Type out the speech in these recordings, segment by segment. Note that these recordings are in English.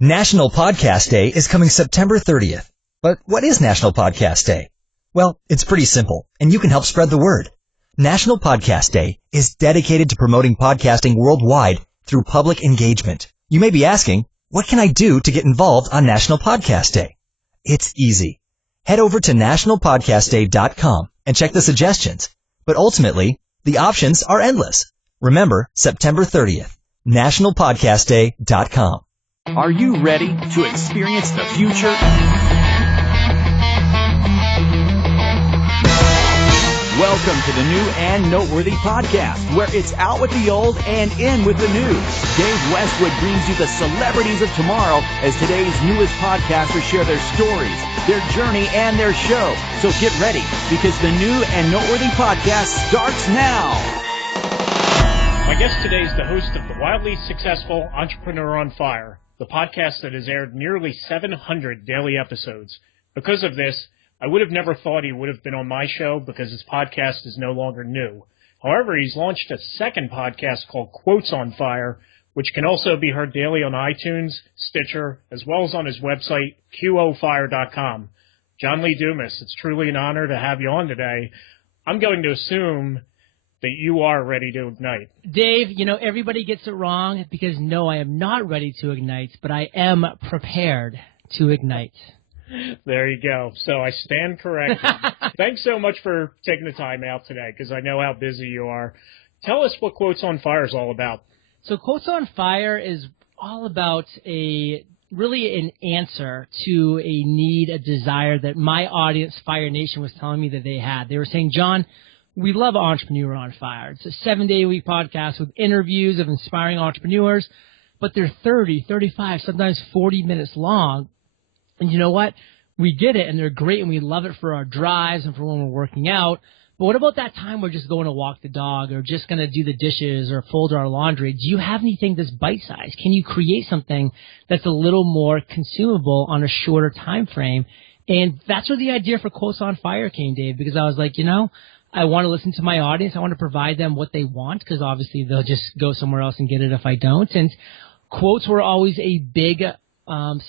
National Podcast Day is coming September 30th. But what is National Podcast Day? Well, it's pretty simple, and you can help spread the word. National Podcast Day is dedicated to promoting podcasting worldwide through public engagement. You may be asking, what can I do to get involved on National Podcast Day? It's easy. Head over to nationalpodcastday.com and check the suggestions. But ultimately, the options are endless. Remember, September 30th, nationalpodcastday.com. Are you ready to experience the future? Welcome to the New and Noteworthy podcast, where it's out with the old and in with the new. Dave Westwood brings you the celebrities of tomorrow as today's newest podcasters share their stories, their journey, and their show. So get ready, because the New and Noteworthy podcast starts now. My guest today is the host of the wildly successful Entrepreneur on Fire, the podcast that has aired nearly 700 daily episodes. Because of this, I would have never thought he would have been on my show because his podcast is no longer new. However, he's launched a second podcast called Quotes on Fire, which can also be heard daily on iTunes, Stitcher, as well as on his website, qofire.com. John Lee Dumas, it's truly an honor to have you on today. I'm going to assume that you are ready to ignite. Dave, everybody gets it wrong because, no, I am not ready to ignite, but I am prepared to ignite. There you go. So I stand corrected. Thanks so much for taking the time out today, because I know how busy you are. Tell us what Quotes on Fire is all about. So Quotes on Fire is all about really an answer to a need, a desire that my audience, Fire Nation, was telling me that they had. They were saying, John, we love Entrepreneur on Fire. It's a 7-day-a-week podcast with interviews of inspiring entrepreneurs, but they're 30, 35, sometimes 40 minutes long. And you know what? We get it, and they're great, and we love it for our drives and for when we're working out. But what about that time we're just going to walk the dog or just going to do the dishes or fold our laundry? Do you have anything that's bite-sized? Can you create something that's a little more consumable on a shorter time frame? And that's where the idea for Quotes on Fire came, Dave, because I was like, I want to listen to my audience. I want to provide them what they want, because obviously they'll just go somewhere else and get it if I don't. And quotes were always a big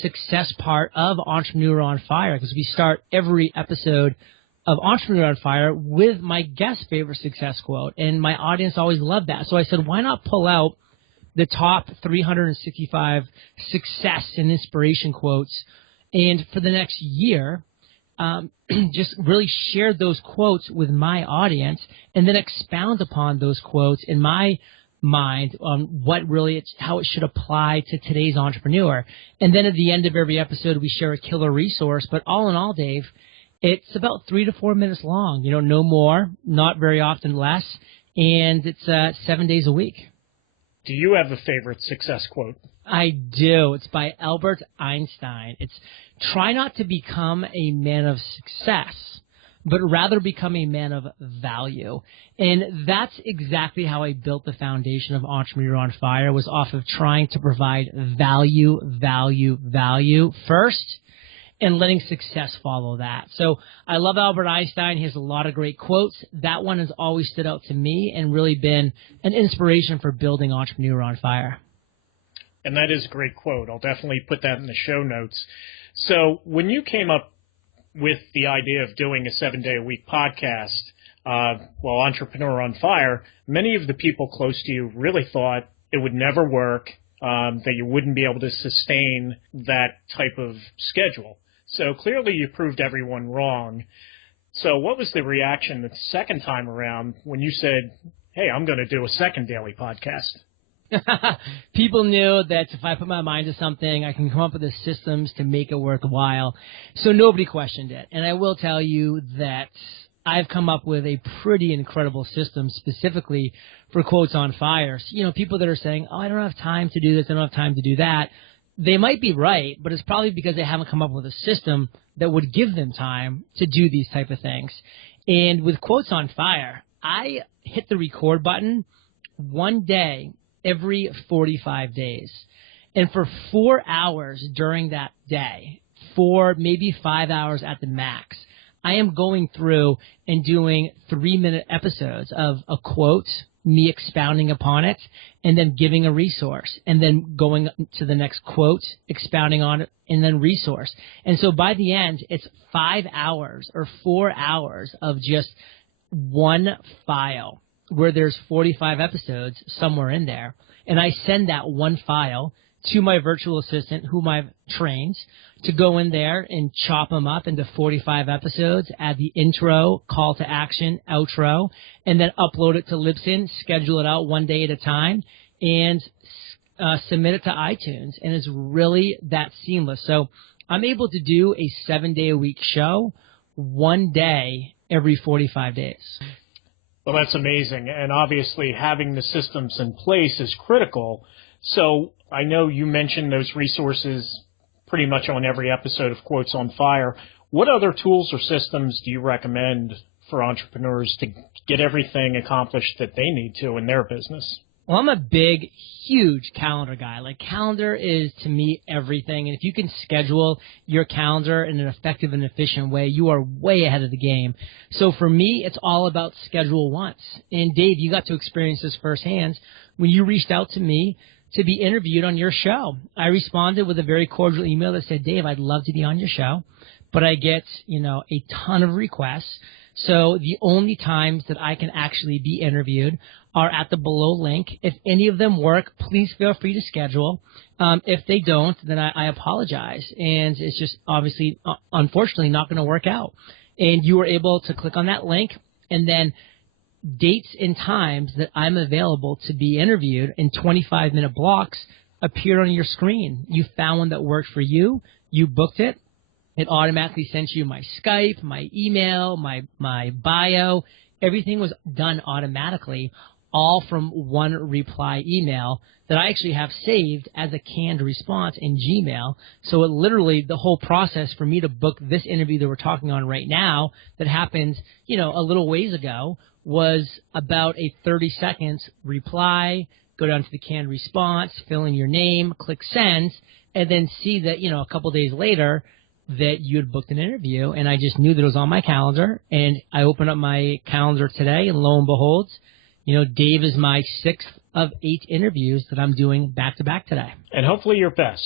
success part of Entrepreneur on Fire, because we start every episode of Entrepreneur on Fire with my guest's favorite success quote, and my audience always loved that. So I said, why not pull out the top 365 success and inspiration quotes, and for the next year, just really share those quotes with my audience, and then expound upon those quotes in my mind on how it should apply to today's entrepreneur. And then at the end of every episode, we share a killer resource. But all in all, Dave, it's about 3 to 4 minutes long. No more, not very often less, and it's 7 days a week. Do you have a favorite success quote? I do. It's by Albert Einstein. It's try not to become a man of success, but rather become a man of value. And that's exactly how I built the foundation of Entrepreneur on Fire, was off of trying to provide value first, and letting success follow that. So I love Albert Einstein. He has a lot of great quotes. That one has always stood out to me and really been an inspiration for building Entrepreneur on Fire. And that is a great quote. I'll definitely put that in the show notes. So when you came up with the idea of doing a 7-day-a-week podcast, Entrepreneur on Fire, many of the people close to you really thought it would never work, that you wouldn't be able to sustain that type of schedule. So clearly you proved everyone wrong. So what was the reaction the second time around when you said, hey, I'm going to do a second daily podcast? People knew that if I put my mind to something, I can come up with the systems to make it worthwhile. So nobody questioned it. And I will tell you that I've come up with a pretty incredible system specifically for Quotes on Fire. So, people that are saying, I don't have time to do this, I don't have time to do that, they might be right, but it's probably because they haven't come up with a system that would give them time to do these type of things. And with Quotes on Fire, I hit the record button one day every 45 days. And for 4 hours during that day, 4, maybe 5 hours at the max, I am going through and doing 3-minute episodes of a quote me expounding upon it, and then giving a resource, and then going to the next quote, expounding on it, and then resource. And so by the end, it's 5 hours or 4 hours of just one file where there's 45 episodes somewhere in there. And I send that one file to my virtual assistant, whom I've trained, to go in there and chop them up into 45 episodes, add the intro, call to action, outro, and then upload it to Libsyn, schedule it out one day at a time, and submit it to iTunes. And it's really that seamless. So I'm able to do a 7-day-a-week show one day every 45 days. Well, that's amazing. And obviously having the systems in place is critical. So I know you mentioned those resources pretty much on every episode of Quotes on Fire. What other tools or systems do you recommend for entrepreneurs to get everything accomplished that they need to in their business? Well, I'm a big, huge calendar guy. Like, calendar is, to me, everything. And if you can schedule your calendar in an effective and efficient way, you are way ahead of the game. So for me, it's all about schedule once. And Dave, you got to experience this firsthand when you reached out to me to be interviewed on your show. I responded with a very cordial email that said, Dave, I'd love to be on your show, but I get, a ton of requests. So the only times that I can actually be interviewed are at the below link. If any of them work, please feel free to schedule. If they don't, then I apologize. And it's just obviously, unfortunately, not going to work out. And you were able to click on that link, and then dates and times that I'm available to be interviewed in 25-minute blocks appeared on your screen. You found one that worked for you. You booked it. It automatically sent you my Skype, my email, my bio. Everything was done automatically, all from one reply email that I actually have saved as a canned response in Gmail. So it literally, the whole process for me to book this interview that we're talking on right now that happened, a little ways ago, was about a 30 seconds reply, go down to the canned response, fill in your name, click send, and then see that, a couple days later that you had booked an interview. And I just knew that it was on my calendar. And I opened up my calendar today, and lo and behold, Dave is my 6th of 8 interviews that I'm doing back-to-back today. And hopefully your best.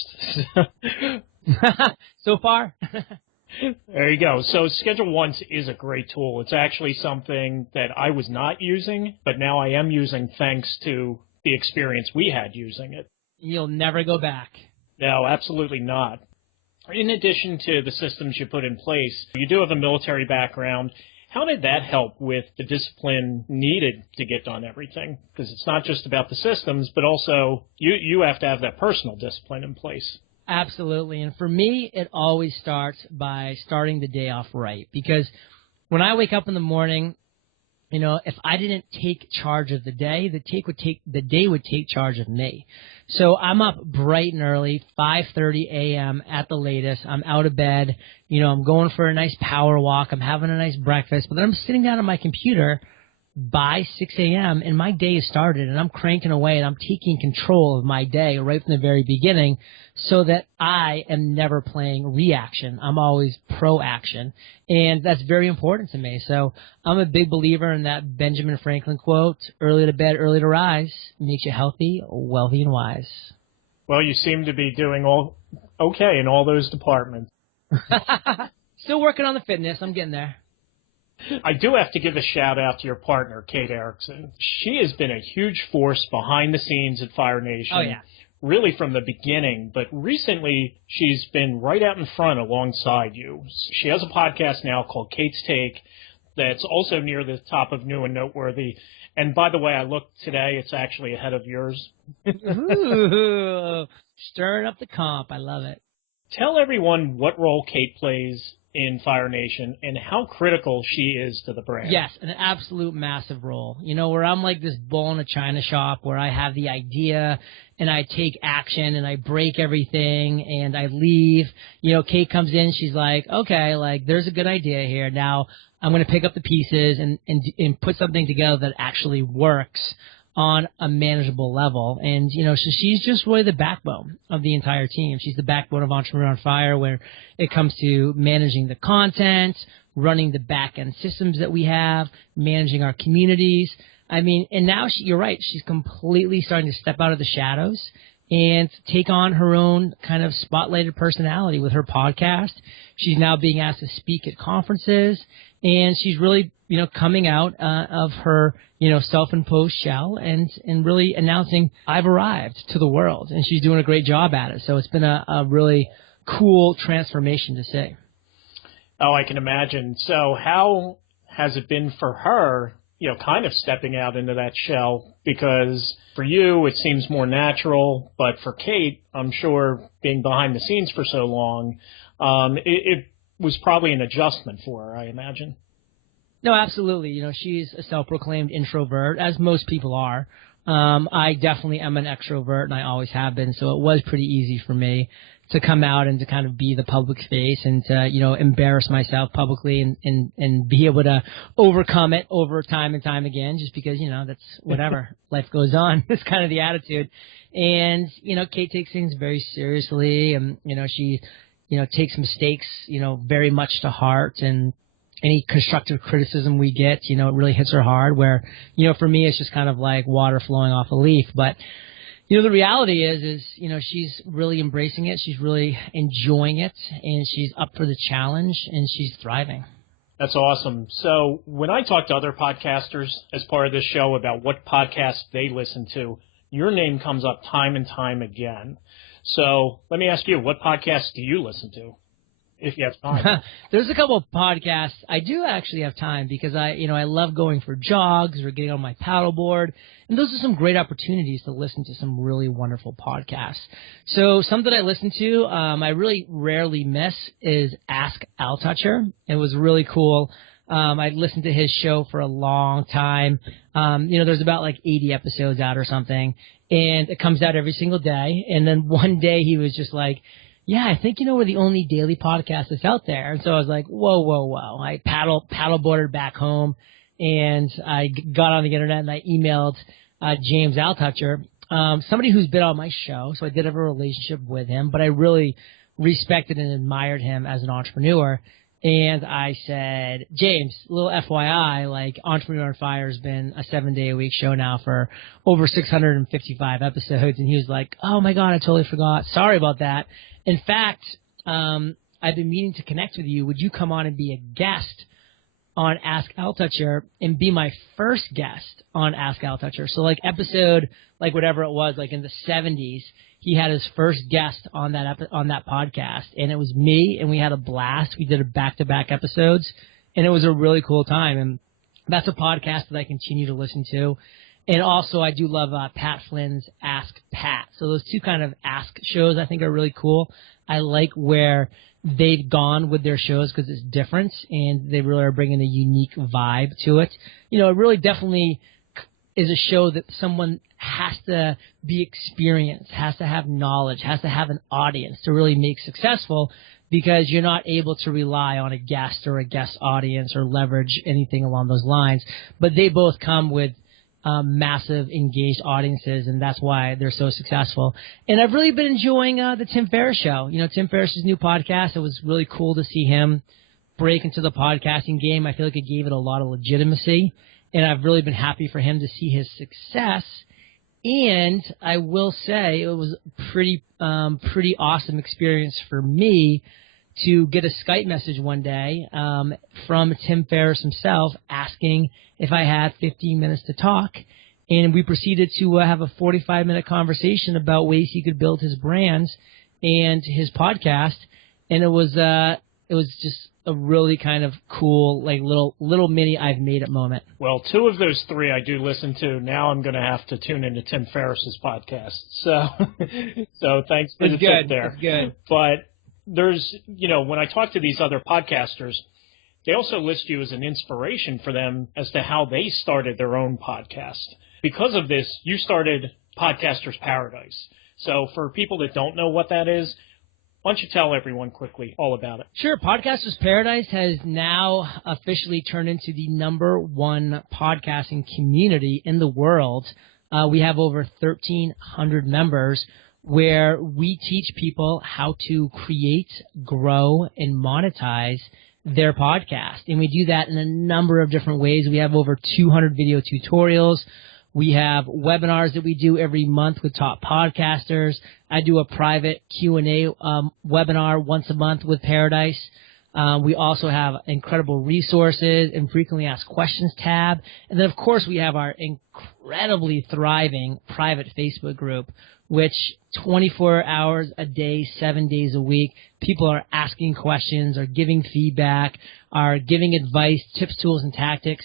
So far. There you go. So Schedule Once is a great tool. It's actually something that I was not using, but now I am using thanks to the experience we had using it. You'll never go back. No, absolutely not. In addition to the systems you put in place, you do have a military background. How did that help with the discipline needed to get done everything? Because it's not just about the systems, but also you have to have that personal discipline in place. Absolutely. And for me, it always starts by starting the day off right. Because when I wake up in the morning, if I didn't take charge of the day, the day would take charge of me. So I'm up bright and early, 5:30 a.m. at the latest. I'm out of bed. I'm going for a nice power walk. I'm having a nice breakfast. But then I'm sitting down at my computer by 6 a.m. and my day has started, and I'm cranking away, and I'm taking control of my day right from the very beginning so that I am never playing reaction. I'm always pro-action, and that's very important to me. So I'm a big believer in that Benjamin Franklin quote, early to bed, early to rise, makes you healthy, wealthy, and wise. Well, you seem to be doing all okay in all those departments. Still working on the fitness. I'm getting there. I do have to give a shout-out to your partner, Kate Erickson. She has been a huge force behind the scenes at Fire Nation, oh, yeah. Really from the beginning. But recently, she's been right out in front alongside you. She has a podcast now called Kate's Take that's also near the top of New and Noteworthy. And by the way, I looked today. It's actually ahead of yours. Ooh, stirring up the comp. I love it. Tell everyone what role Kate plays in Fire Nation and how critical she is to the brand. Yes, an absolute massive role. Where I'm like this bull in a china shop where I have the idea and I take action and I break everything and I leave. Kate comes in, she's like, okay, there's a good idea here. Now I'm going to pick up the pieces and put something together that actually works on a manageable level. And, so she's just really the backbone of the entire team. She's the backbone of Entrepreneur on Fire where it comes to managing the content, running the back-end systems that we have, managing our communities. I mean, and now you're right. She's completely starting to step out of the shadows and take on her own kind of spotlighted personality with her podcast. She's now being asked to speak at conferences, and she's really, coming out of her, self-imposed shell and really announcing, I've arrived to the world, and she's doing a great job at it. So it's been a really cool transformation to see. Oh, I can imagine. So how has it been for her, kind of stepping out into that shell? Because for you, it seems more natural, but for Kate, I'm sure being behind the scenes for so long, it was probably an adjustment for her, I imagine. No, absolutely. She's a self-proclaimed introvert, as most people are. I definitely am an extrovert, and I always have been, so it was pretty easy for me to come out and to kind of be the public face and to, embarrass myself publicly and be able to overcome it over time and time again, just because, that's whatever. Life goes on. It's kind of the attitude. And, Kate takes things very seriously, and, she, takes mistakes, very much to heart, and any constructive criticism we get, it really hits her hard, where, for me, it's just kind of like water flowing off a leaf. But, the reality is, she's really embracing it. She's really enjoying it, and she's up for the challenge, and she's thriving. That's awesome. So when I talk to other podcasters as part of this show about what podcasts they listen to, your name comes up time and time again. So let me ask you, what podcasts do you listen to, if you have time? There's a couple of podcasts. I do actually have time because I love going for jogs or getting on my paddleboard. And those are some great opportunities to listen to some really wonderful podcasts. So some that I listen to, I really rarely miss is Ask Al Toucher. It was really cool. I listened to his show for a long time. There's about like 80 episodes out or something, and it comes out every single day. And then one day he was just like, yeah, I think, we're the only daily podcast that's out there. And so I was like, whoa. I paddleboarded back home, and I got on the internet and I emailed James Altucher, somebody who's been on my show. So I did have a relationship with him, but I really respected and admired him as an entrepreneur. And I said, James, a little FYI, like Entrepreneur on Fire has been a 7-day-a-week show now for over 655 episodes. And he was like, oh, my God, I totally forgot. Sorry about that. In fact, I've been meaning to connect with you. Would you come on and be a guest on Ask Al Toucher and be my first guest on Ask Al Toucher? So like episode, like whatever it was, like in the 70s, he had his first guest on that podcast, and it was me, and we had a blast. We did a back-to-back episodes, and it was a really cool time. And that's a podcast that I continue to listen to. And also, I do love Pat Flynn's Ask Pat. So those two kind of Ask shows I think are really cool. I like where they've gone with their shows because it's different, and they really are bringing a unique vibe to it. It really definitely is a show that someone has to be experienced, has to have knowledge, has to have an audience to really make successful, because you're not able to rely on a guest or a guest audience or leverage anything along those lines. But they both come with massive engaged audiences, and that's why they're so successful. And I've really been enjoying the Tim Ferriss show. Tim Ferriss's new podcast, it was really cool to see him break into the podcasting game. I feel like it gave it a lot of legitimacy, and I've really been happy for him to see his success. And I will say it was pretty awesome experience for me to get a Skype message one day from Tim Ferriss himself asking if I had 15 minutes to talk. And we proceeded to have a 45-minute conversation about ways he could build his brands and his podcast. And it was just a really kind of cool, like little mini I've made it moment. Well, 2 of those 3 I do listen to. Now I'm going to have to tune into Tim Ferriss's podcast. So thanks for the tip there. That's good. But there's, when I talk to these other podcasters, they also list you as an inspiration for them as to how they started their own podcast. Because of this, you started Podcaster's Paradise. So for people that don't know what that is, why don't you tell everyone quickly all about it? Sure. Podcaster's Paradise has now officially turned into the #1 podcasting community in the world. We have over 1,300 members, where we teach people how to create, grow, and monetize their podcast. And we do that in a number of different ways. We have over 200 video tutorials. We have webinars that we do every month with top podcasters. I do a private Q&A webinar once a month with Paradise. We also have incredible resources and frequently asked questions tab. And then, of course, we have our incredibly thriving private Facebook group, which 24 hours a day, 7 days a week, people are asking questions, are giving feedback, are giving advice, tips, tools, and tactics,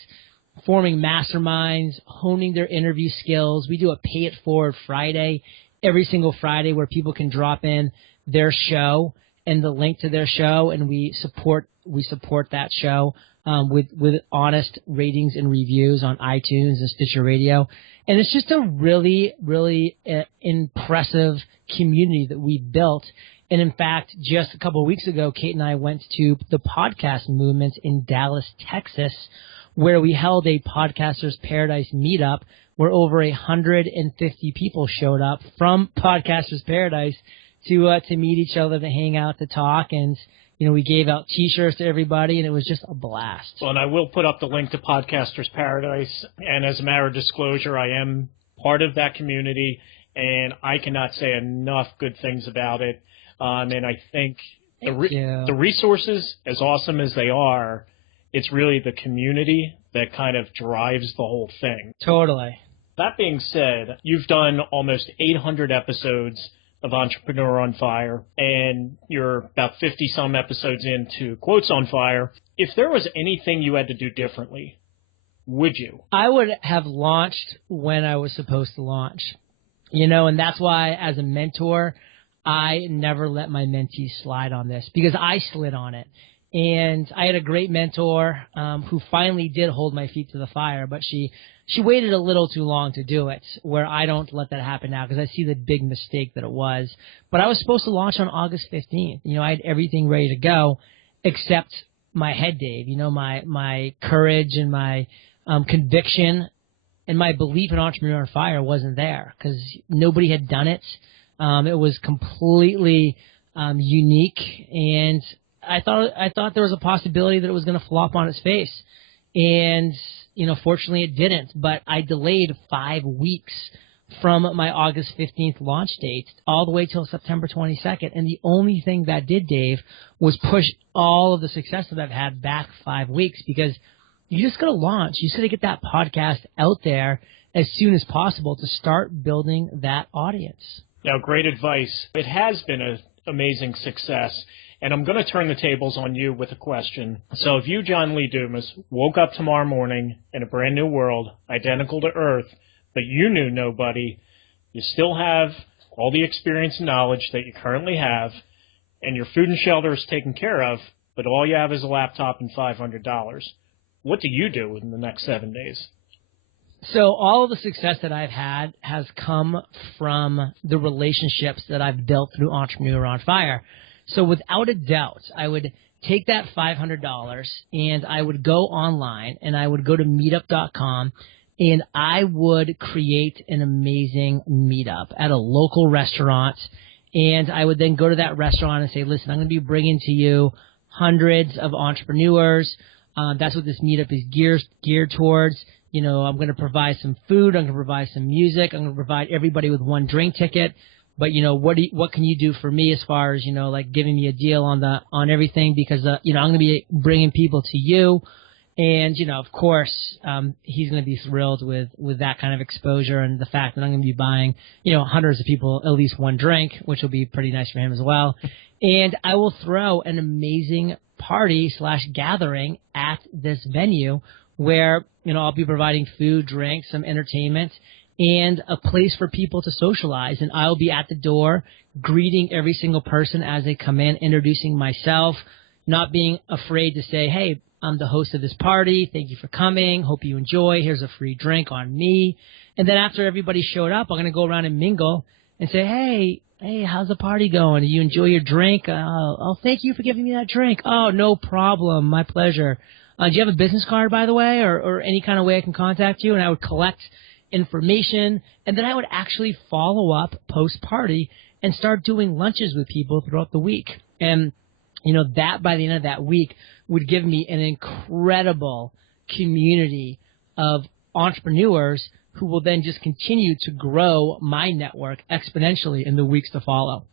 forming masterminds, honing their interview skills. We do a Pay It Forward Friday every single Friday where people can drop in their show and the link to their show, and we support that show with honest ratings and reviews on iTunes and Stitcher Radio. And it's just a really, really impressive community that we built. And in fact, just a couple of weeks ago, Kate and I went to the podcast movement in Dallas, Texas, where we held a Podcasters Paradise meetup where over 150 people showed up from Podcasters Paradise to meet each other, to hang out, to talk, and we gave out T-shirts to everybody, and it was just a blast. Well, and I will put up the link to Podcasters Paradise, and as a matter of disclosure, I am part of that community, and I cannot say enough good things about it. And I think the resources, as awesome as they are, it's really the community that kind of drives the whole thing. Totally. That being said, you've done almost 800 episodes of Entrepreneur on Fire, and you're about 50-some episodes into Quotes on Fire. If there was anything you had to do differently, would you? I would have launched when I was supposed to launch, and that's why as a mentor, I never let my mentees slide on this because I slid on it. And I had a great mentor who finally did hold my feet to the fire, but she waited a little too long to do it, where I don't let that happen now because I see the big mistake that it was. But I was supposed to launch on August 15th. I had everything ready to go except my head, Dave. My courage and my conviction and my belief in Entrepreneur on Fire wasn't there because nobody had done it. It was completely unique, and I thought there was a possibility that it was going to flop on its face, and fortunately it didn't. But I delayed 5 weeks from my August 15th launch date all the way till September 22nd, and the only thing that did, Dave, was push all of the success that I've had back 5 weeks because you just got to launch. You just got to get that podcast out there as soon as possible to start building that audience. Now, great advice. It has been an amazing success. And I'm going to turn the tables on you with a question. So if you, John Lee Dumas, woke up tomorrow morning in a brand new world, identical to Earth, but you knew nobody, you still have all the experience and knowledge that you currently have, and your food and shelter is taken care of, but all you have is a laptop and $500, what do you do in the next 7 days? So all of the success that I've had has come from the relationships that I've built through Entrepreneur on Fire. So without a doubt, I would take that $500 and I would go online and I would go to meetup.com and I would create an amazing meetup at a local restaurant. And I would then go to that restaurant and say, listen, I'm going to be bringing to you hundreds of entrepreneurs. That's what this meetup is geared towards. I'm going to provide some food. I'm going to provide some music. I'm going to provide everybody with one drink ticket. But, what can you do for me as far as, like giving me a deal on everything? Because, I'm going to be bringing people to you. And, of course, he's going to be thrilled with that kind of exposure and the fact that I'm going to be buying, hundreds of people at least one drink, which will be pretty nice for him as well. And I will throw an amazing party / gathering at this venue where, I'll be providing food, drinks, some entertainment, and a place for people to socialize. And I'll be at the door greeting every single person as they come in, introducing myself, not being afraid to say, hey, I'm the host of this party. Thank you for coming. Hope you enjoy. Here's a free drink on me. And then after everybody showed up, I'm going to go around and mingle and say, hey, how's the party going? Did you enjoy your drink? Oh, thank you for giving me that drink. Oh, no problem. My pleasure. Do you have a business card, by the way, or any kind of way I can contact you? And I would collect information, and then I would actually follow up post-party and start doing lunches with people throughout the week. And that by the end of that week would give me an incredible community of entrepreneurs who will then just continue to grow my network exponentially in the weeks to follow.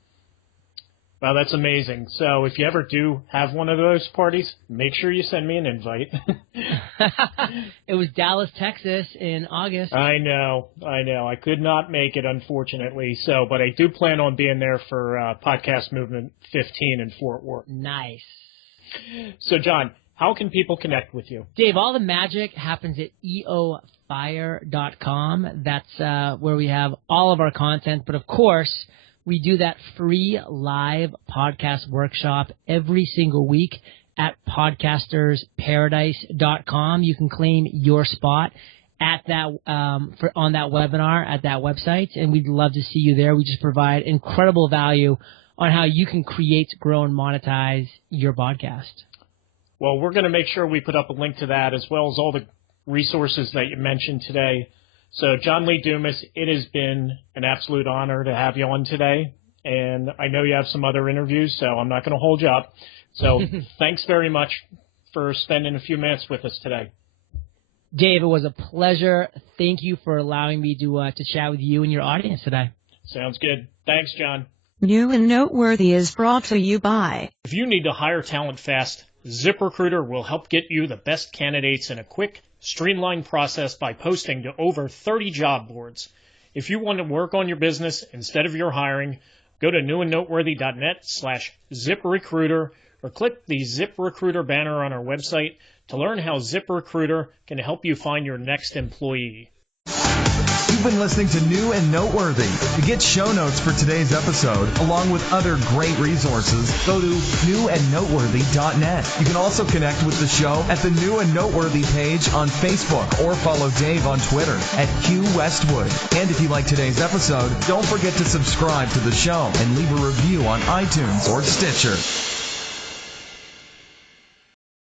Well, that's amazing. So if you ever do have one of those parties, make sure you send me an invite. It was Dallas, Texas in August. I know. I could not make it, unfortunately. But I do plan on being there for Podcast Movement 15 in Fort Worth. Nice. So, John, how can people connect with you? Dave, all the magic happens at eofire.com. That's where we have all of our content. But, of course, we do that free live podcast workshop every single week at podcastersparadise.com. You can claim your spot at that on that webinar at that website, and we'd love to see you there. We just provide incredible value on how you can create, grow, and monetize your podcast. Well, we're going to make sure we put up a link to that as well as all the resources that you mentioned today. So, John Lee Dumas, it has been an absolute honor to have you on today. And I know you have some other interviews, so I'm not going to hold you up. So thanks very much for spending a few minutes with us today. Dave, it was a pleasure. Thank you for allowing me to chat with you and your audience today. Sounds good. Thanks, John. New and Noteworthy is brought to you by... If you need to hire talent fast, ZipRecruiter will help get you the best candidates in a quick, streamlined process by posting to over 30 job boards. If you want to work on your business instead of your hiring, go to newandnoteworthy.net/ZipRecruiter or click the ZipRecruiter banner on our website to learn how ZipRecruiter can help you find your next employee. You've been listening to New and Noteworthy. To get show notes for today's episode, along with other great resources, go to newandnoteworthy.net. You can also connect with the show at the New and Noteworthy page on Facebook or follow Dave on Twitter at Q Westwood. And if you like today's episode, don't forget to subscribe to the show and leave a review on iTunes or Stitcher.